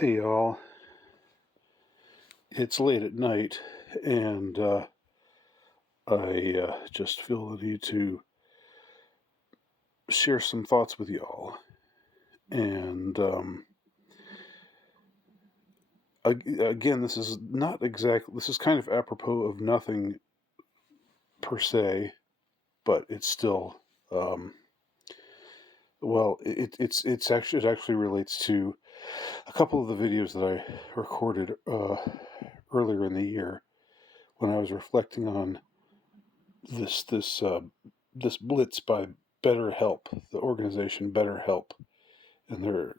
Hey y'all, it's late at night and I just feel the need to share some thoughts with y'all. And again, this is not exactly, this is kind of apropos of nothing per se, but it's still, um, it actually relates to a couple of the videos that I recorded earlier in the year when I was reflecting on this blitz by BetterHelp, the organization BetterHelp, and their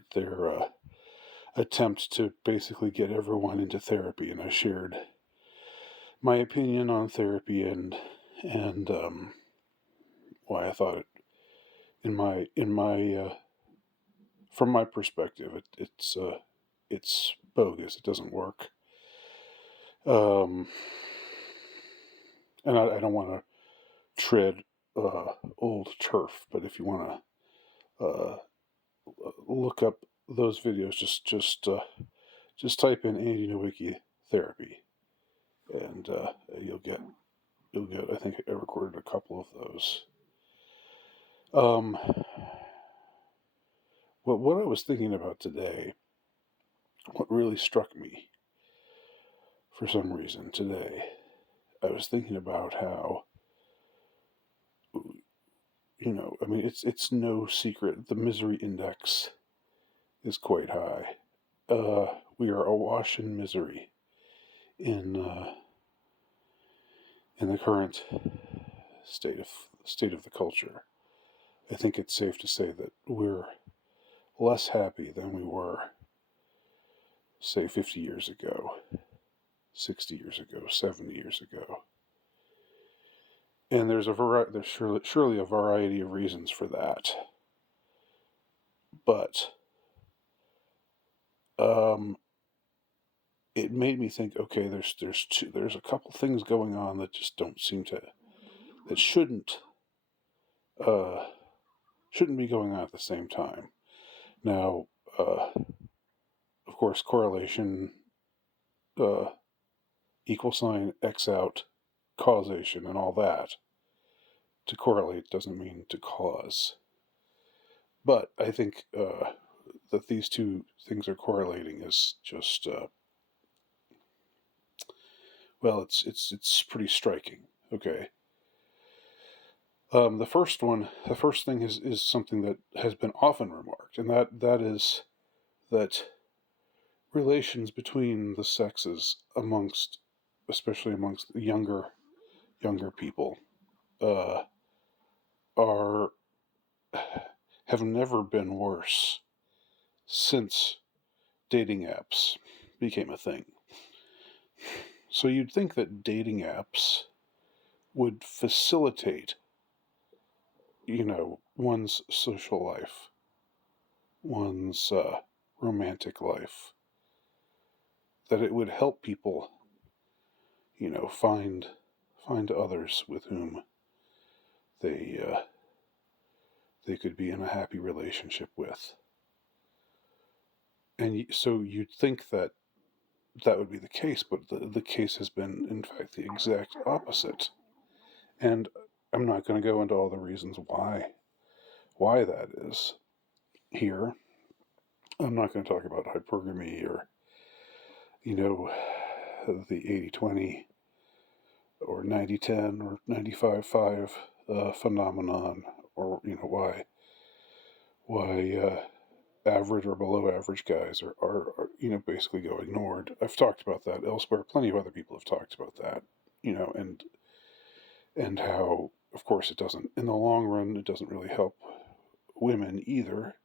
attempt to basically get everyone into therapy. And I shared my opinion on therapy and why I thought it in my from my perspective it's bogus. It doesn't work. Um, and I don't want to tread old turf, but if you want to look up those videos, just type in Andy Nowicki therapy, and you'll get. I think I recorded a couple of those. Um, what I was thinking about today, what really struck me for some reason today, I was thinking about how, I mean, it's no secret the misery index is quite high. We are awash in misery in in the current state of the culture. I think it's safe to say that we're less happy than we were, say, 50 years ago, 60 years ago, 70 years ago. And there's surely a variety of reasons for that. But um, it made me think, okay, there's a couple things going on that just don't seem to that uh, shouldn't be going on at the same time. Now, of course, correlation, uh, equal sign, X out, causation, and all that. To correlate doesn't mean to cause. But I think that these two things are correlating is just it's pretty striking. Okay. The first thing is something that has been often remarked, and that is that relations between the sexes especially amongst the younger people, uh, are have never been worse since dating apps became a thing. So you'd think that dating apps would facilitate, one's social life, one's romantic life, that it would help people, find others with whom they they could be in a happy relationship with. And so you'd think that would be the case, but the case has been, in fact, the exact opposite. And I'm not going to go into all the reasons why that is here. I'm not going to talk about hypergamy or, the 80-20 or 90-10 or 95-5 phenomenon, or, why average or below average guys are basically go ignored. I've talked about that elsewhere. Plenty of other people have talked about that, and how, of course, it doesn't, in the long run, it doesn't really help women either.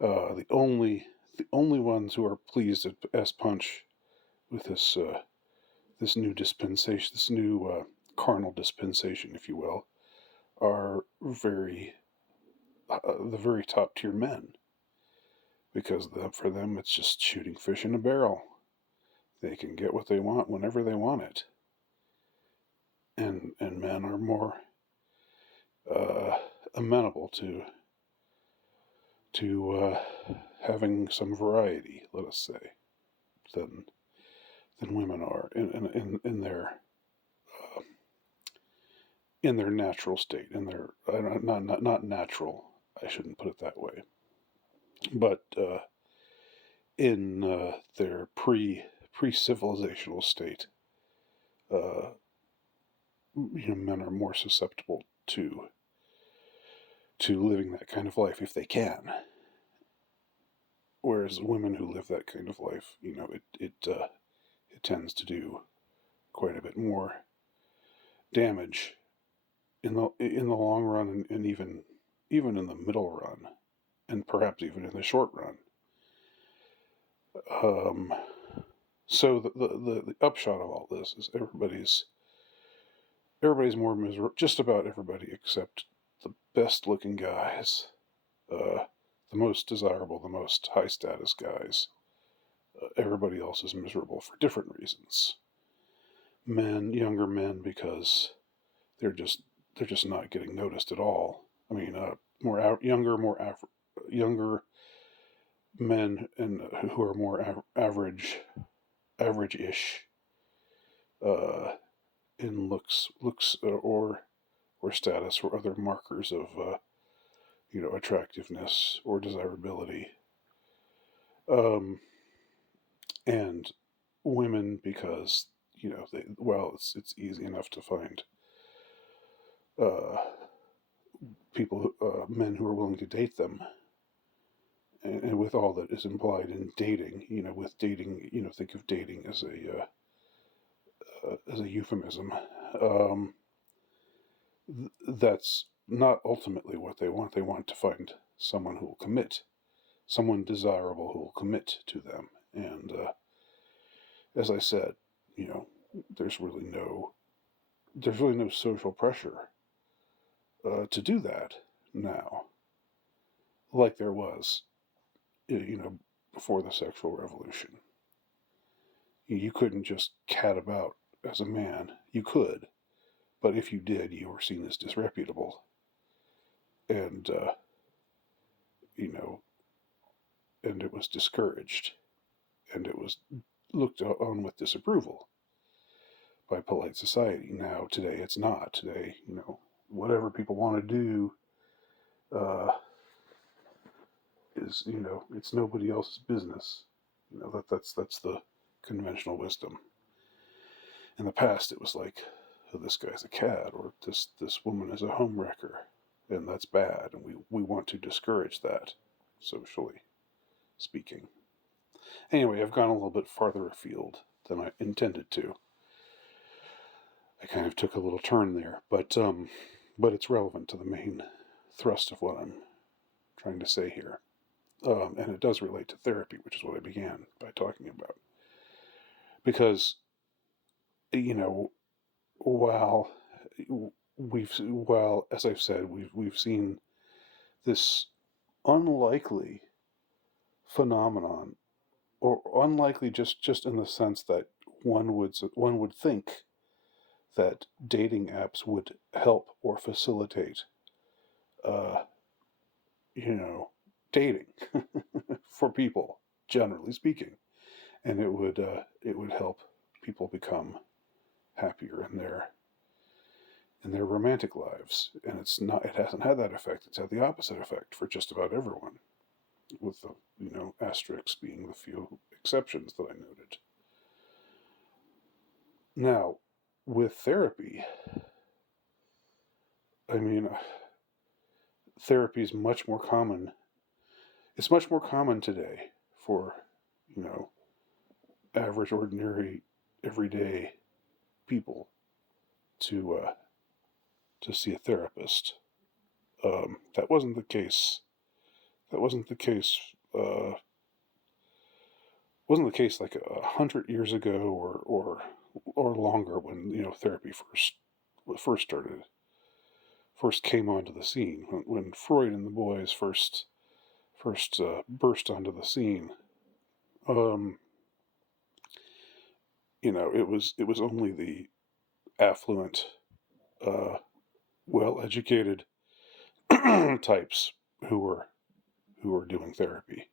The only ones who are pleased as punch with this new dispensation, this new carnal dispensation, if you will, are the very top tier men, because for them it's just shooting fish in a barrel. They can get what they want whenever they want it, and men are more amenable to having some variety, let us say, than women are uh, in their natural state, in their not natural. I shouldn't put it that way, but in their pre-civilizational state, uh, men are more susceptible to living that kind of life if they can. Whereas women who live that kind of life, it tends to do quite a bit more damage in the long run, and even in the middle run, and perhaps even in the short run. Um, so the upshot of all this is everybody's more miserable. Just about everybody except the best looking guys, uh, the most desirable, the most high status guys. Everybody else is miserable for different reasons. Younger men, because they're just not getting noticed at all. I mean, younger men and who are more average-ish uh, in looks or status or other markers of attractiveness or desirability, and women because it's easy enough to find uh, men who are willing to date them, and with all that is implied in dating, with dating, think of dating as a euphemism. Um, that's not ultimately what they want. They want to find someone who will commit, someone desirable who will commit to them. And as I said, you know, there's really no social pressure to do that now, like there was, before the sexual revolution. You couldn't just cat about as a man. You could, but if you did, you were seen as disreputable, and you know, and it was discouraged, and it was looked on with disapproval by polite society. Now, today, it's not. Today, whatever people want to do uh, is, it's nobody else's business. That's the conventional wisdom. In the past, it was like, oh, this guy's a cad, or this woman is a homewrecker, and that's bad, and we want to discourage that, socially speaking. Anyway, I've gone a little bit farther afield than I intended to. I kind of took a little turn there, but it's relevant to the main thrust of what I'm trying to say here, and it does relate to therapy, which is what I began by talking about. Because while as I've said, we've seen this unlikely phenomenon, or unlikely just in the sense that one would think that dating apps would help or facilitate, uh, dating for people, generally speaking, and it would help people become happier in their romantic lives. And it hasn't had that effect. It's had the opposite effect for just about everyone, with the asterisks being the few exceptions that I noted. Now, with therapy, I mean, therapy is much more common. It's much more common today for, average, ordinary, everyday people to see a therapist. That wasn't the case. That wasn't the case. Wasn't the case like 100 years ago, or longer, when therapy first came onto the scene, when Freud and the boys first burst onto the scene. It was only the affluent, uh, well-educated types who were doing therapy.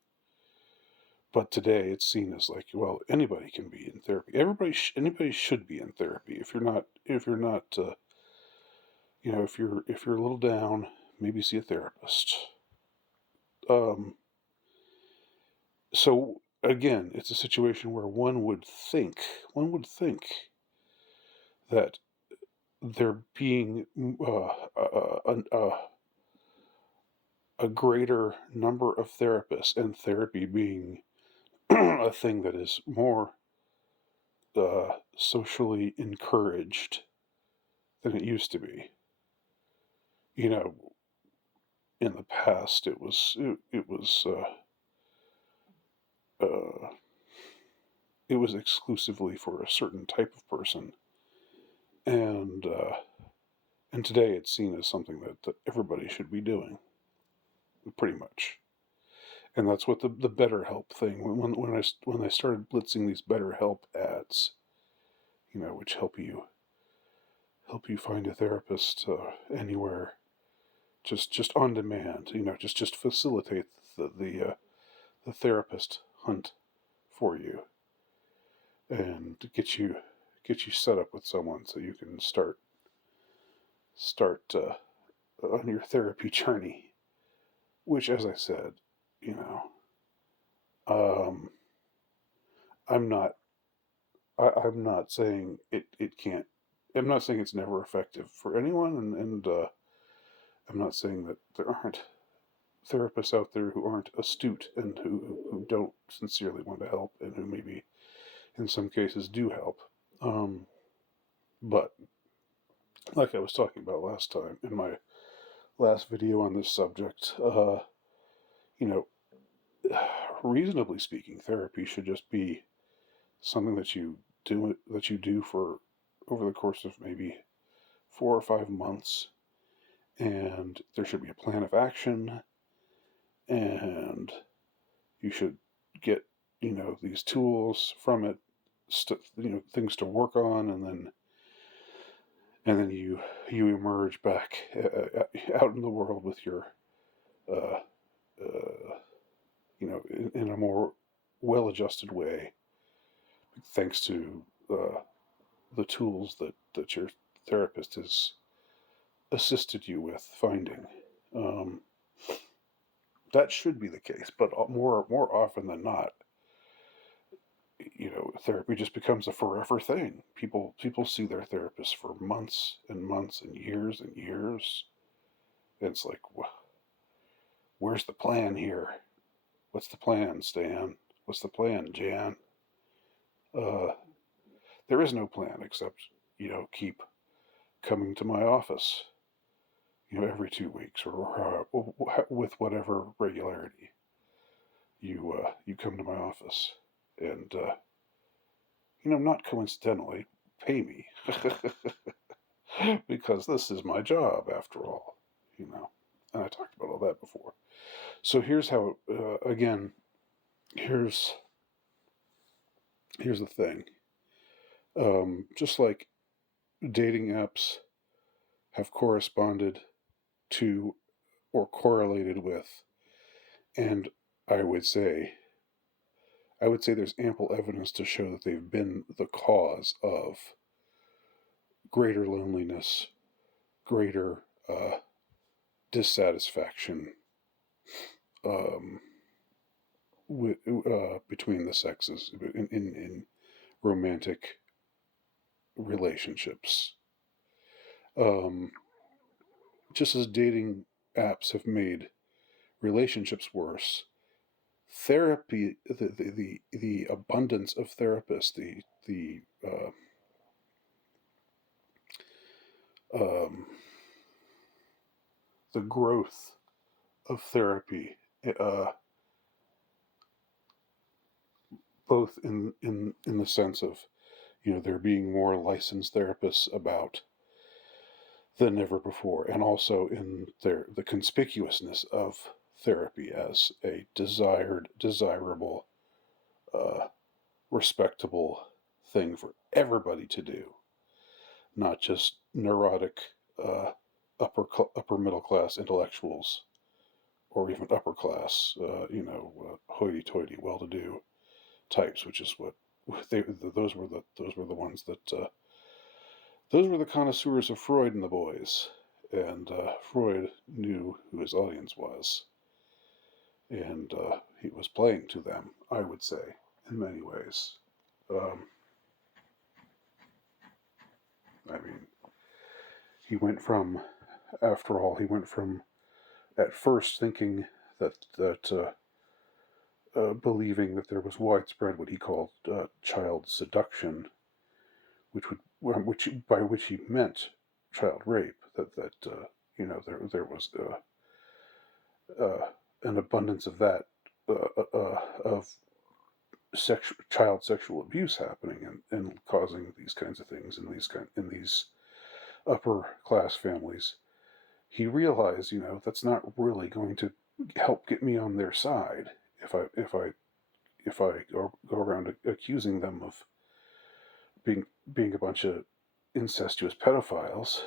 but today it's seen as like, well, anybody can be in therapy. Anybody should be in therapy. If you're not, if you're a little down, maybe see a therapist. Um, so again, it's a situation where one would think that there being a greater number of therapists and therapy being a thing that is more socially encouraged than it used to be. You know, in the past, uh, it was exclusively for a certain type of person, and today it's seen as something that everybody should be doing, pretty much. And that's what the BetterHelp thing, when I started blitzing these BetterHelp ads, which help you find a therapist anywhere, just on demand, just facilitate the therapist hunt for you, and get you set up with someone so you can start on your therapy journey. Which, as I said, you know, um, I'm not I'm not saying it can't. I'm not saying it's never effective for anyone, and I'm not saying that there aren't therapists out there who aren't astute and who don't sincerely want to help, and who maybe in some cases do help. Um, but like I was talking about last time in my last video on this subject, you know, reasonably speaking, therapy should just be something that you do for over the course of maybe 4 or 5 months, and there should be a plan of action, and you should get these tools from it, things to work on, and then you emerge back out in the world with your uh, uh, in a more well-adjusted way, thanks to the tools that your therapist has assisted you with finding. Um, that should be the case, but more often than not, therapy just becomes a forever thing. People see their therapist for months and months and years and years. And it's like, where's the plan here? What's the plan, Stan? What's the plan, Jan? Uh, there is no plan except keep coming to my office, every 2 weeks, or with whatever regularity you come to my office, and not coincidentally, pay me because this is my job after all, And I talked about all that before. So here's how. Again, here's the thing. Just like dating apps have corresponded to or correlated with, and I would say there's ample evidence to show that they've been the cause of greater loneliness, greater dissatisfaction um, between the sexes in romantic relationships. Um, just as dating apps have made relationships worse, therapy, the abundance of therapists, um, the growth of therapy, uh, both in the sense of there being more licensed therapists about than ever before, and also in the conspicuousness of therapy as a desirable, uh, respectable thing for everybody to do, not just neurotic uh, upper middle class intellectuals or even upper class, hoity-toity, well-to-do types, which is what those were the ones that those were the connoisseurs of Freud and the boys, and Freud knew who his audience was, and he was playing to them, I would say, in many ways. Um, I mean, he went from, after all, he went from at first thinking that believing that there was widespread what he called child seduction, which by which he meant child rape. There was an abundance of that of child sexual abuse happening and causing these kinds of things in these upper class families. He realized, that's not really going to help get me on their side if I go around accusing them of being a bunch of incestuous pedophiles,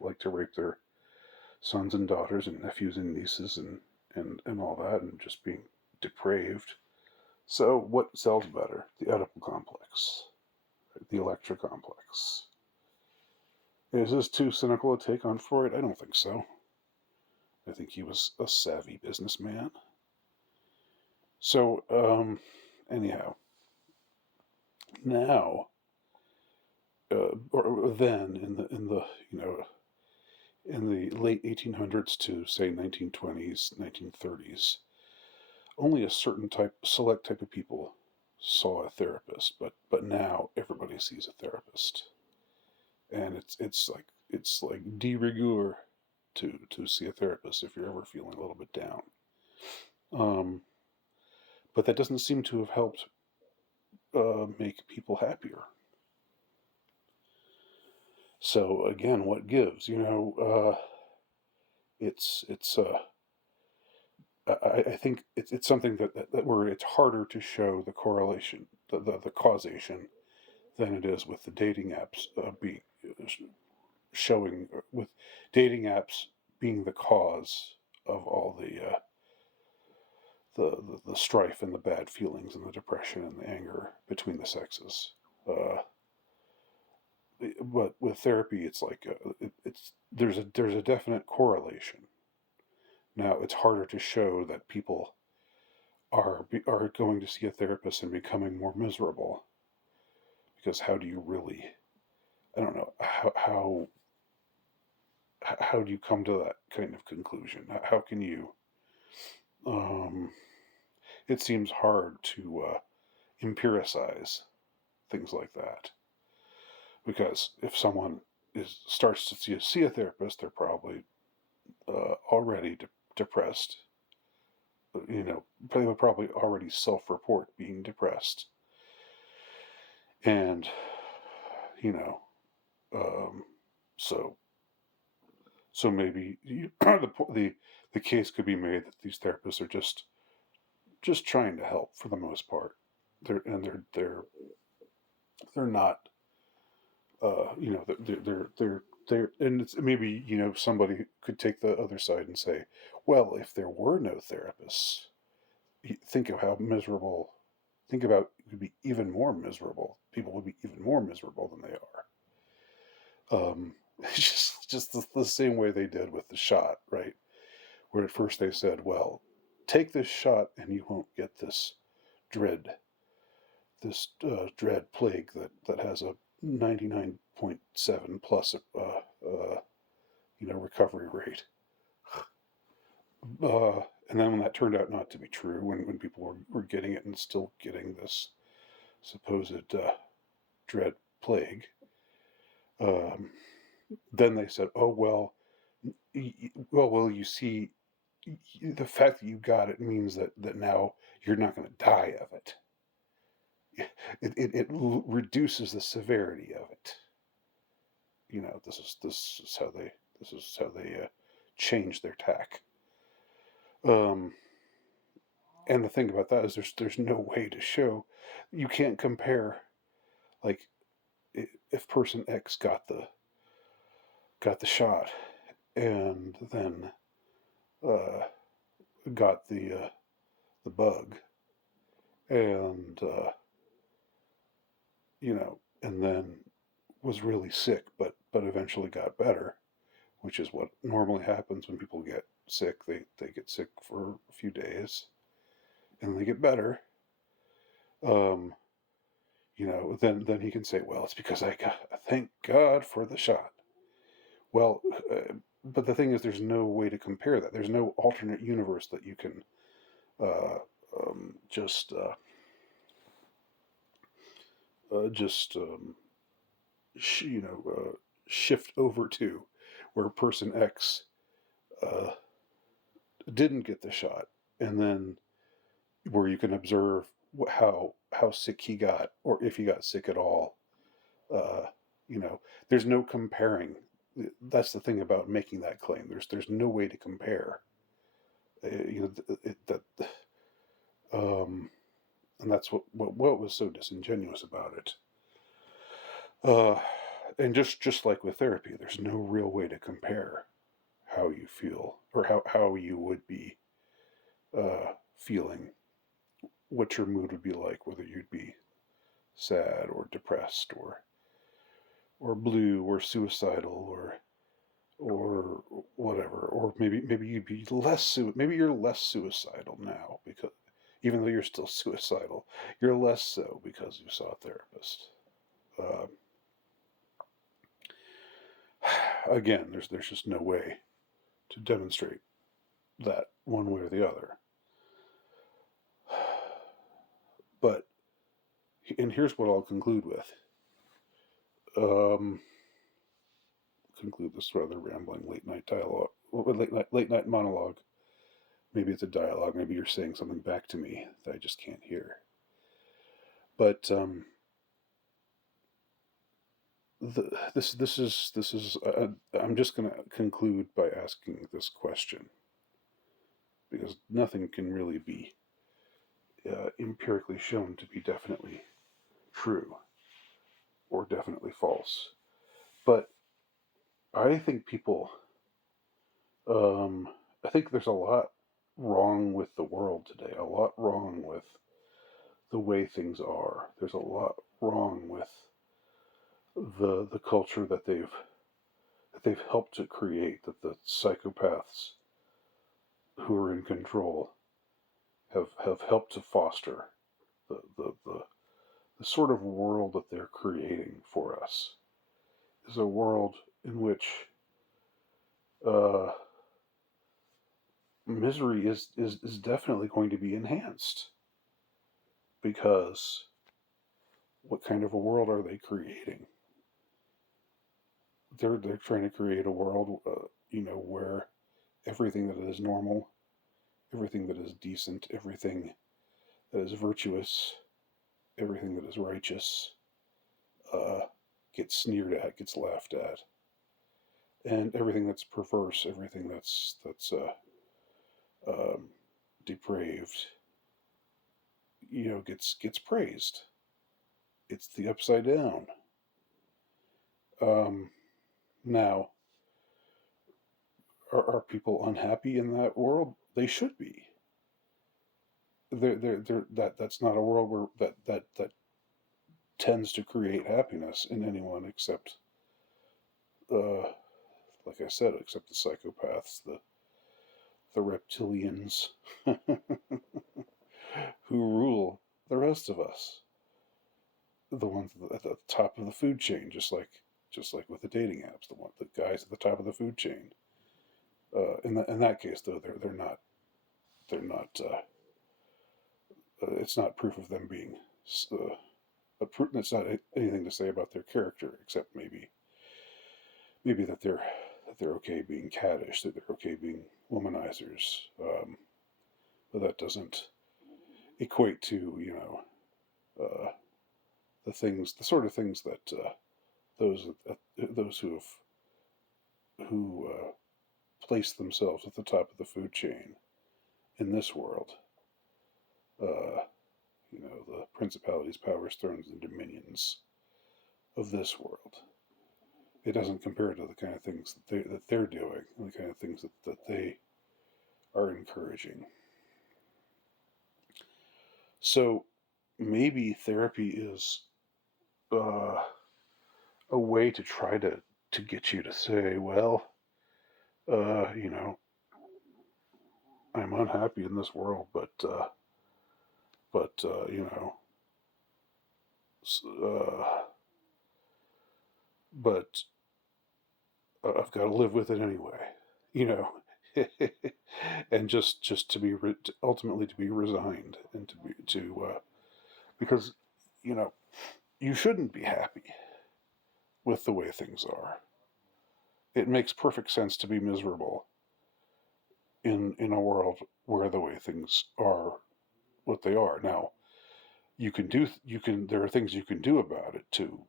like to rape their sons and daughters and nephews and nieces and all that, and just being depraved. So what sells better? The Oedipal complex, the Electra complex. Is this too cynical a take on Freud? I don't think so. I think he was a savvy businessman. So, anyhow, now, or then in the late 1800s to say 1920s, 1930s, only a select type of people saw a therapist, but now everybody sees a therapist, and it's like de rigueur to see a therapist if you're ever feeling a little bit down. But that doesn't seem to have helped make people happier. So again, what gives? It's I think it's something that where it's harder to show the correlation, the causation, than it is with the dating apps showing with dating apps being the cause of all the strife and the bad feelings and the depression and the anger between the sexes. But with therapy, it's like there's a definite correlation. Now it's harder to show that people are going to see a therapist and becoming more miserable, because how do you really? I don't know how do you come to that kind of conclusion? How can you? It seems hard to empiricize things like that, because if someone starts to see a therapist, they're probably already depressed. They would probably already self-report being depressed, and you know, um, so maybe the case could be made that these therapists are just trying to help for the most part. They're not. They're and it's maybe somebody could take the other side and say, well, if there were no therapists, think of how miserable. Think about it would be even more miserable. People would be even more miserable than they are. Just the same way they did with the shot, right? Where at first they said, well, take this shot and you won't get dread, dread plague that has a 99.7 plus recovery rate. And then when that turned out not to be true, when people were getting it and still getting this supposed dread plague, then they said, oh well, you see, the fact that you got it means that now you're not going to die of it. It reduces the severity of it. This is how they change their tack. And the thing about that is there's no way to show. You can't compare, like, if person X got the shot and then got the bug, and and then was really sick, but eventually got better, which is what normally happens when people get sick. They get sick for a few days, and they get better. Um, then he can say, well, it's because I got, thank God for the shot. Well, but the thing is, there's no way to compare that. There's no alternate universe that you can uh, just just shift over to, where person X uh, didn't get the shot, and then where you can observe how sick he got, or if he got sick at all. Uh, there's no comparing. That's the thing about making that claim. There's no way to compare. That and that's what was so disingenuous about it. And just like with therapy, there's no real way to compare how you feel, or how you would be feeling, what your mood would be like, whether you'd be sad or depressed or blue or suicidal or whatever, or maybe you'd be maybe you're less suicidal now, because even though you're still suicidal, you're less so because you saw a therapist. Uh, again, there's just no way to demonstrate that one way or the other. But and here's what I'll conclude with. Um, conclude this rather rambling late night dialogue, late night monologue. Maybe it's a dialogue. Maybe you're saying something back to me that I just can't hear. But this is. I'm just going to conclude by asking this question, because nothing can really be empirically shown to be definitely true or definitely false. But I think people. I think there's a lot wrong with the world today. A lot wrong with the way things are. There's a lot wrong with the culture that they've helped to create, that the psychopaths who are in control have helped to foster, the sort of world that they're creating for us is a world in which uh, misery is definitely going to be enhanced, because what kind of a world are they creating? They're trying to create a world, where everything that is normal, everything that is decent, everything that is virtuous, everything that is righteous, uh, gets sneered at, gets laughed at, and everything that's perverse, everything that's um, depraved, gets praised. It's the upside down. Um, Now, are people unhappy in that world? They should be. That's not a world where that tends to create happiness in anyone, except, uh, like I said, except the psychopaths, the reptilians, who rule the rest of us, the ones at the top of the food chain, just like with the dating apps, the guys at the top of the food chain. In that case, though, they're not. It's not proof of them being. It's not anything to say about their character, except maybe that they're okay being caddish, that they're okay being womanizers. But that doesn't equate to the sort of things that those who place themselves at the top of the food chain in this world. Uh, the principalities, powers, thrones, and dominions of this world. It doesn't compare to the kind of things that they're doing, and the kind of things that they are encouraging. So maybe therapy is uh, a way to try to get you to say, well, you know, I'm unhappy in this world, you know, uh, but I've got to live with it anyway, you know, and just to be ultimately to be resigned and to be because you know you shouldn't be happy with the way things are. It makes perfect sense to be miserable in a world where the way things are what they are now. There are things you can do about it to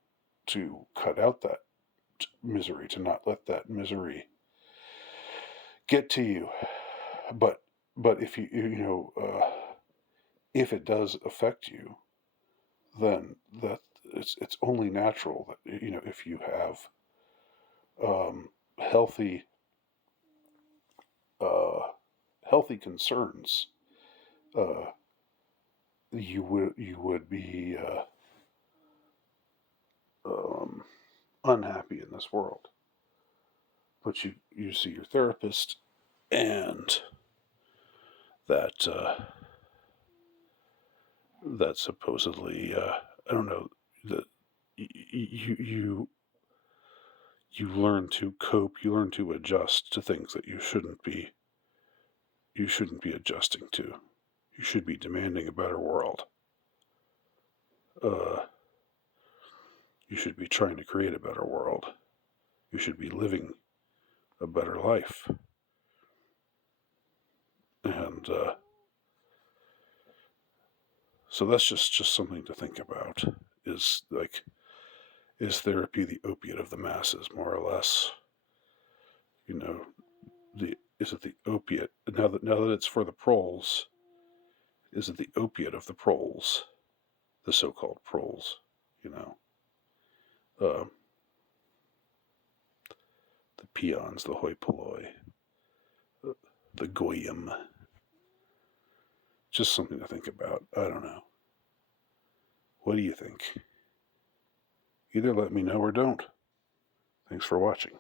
cut out that misery, to not let that misery get to you. But if if it does affect you, then that it's only natural that if you have healthy uh, healthy concerns, uh, you would be um, unhappy in this world. But you see your therapist, and that that supposedly I don't know that you learn to cope, you learn to adjust to things that you shouldn't be adjusting to. You should be demanding a better world. Uh, you should be trying to create a better world. You should be living a better life. And so that's just something to think about. Is like, is therapy the opiate of the masses, more or less? You know, is it the opiate now that it's for the proles? Is it the opiate of the proles, the so-called proles? You know, uh, the peons, the hoi polloi, the goyim. Just something to think about. I don't know. What do you think? Either let me know or don't. Thanks for watching.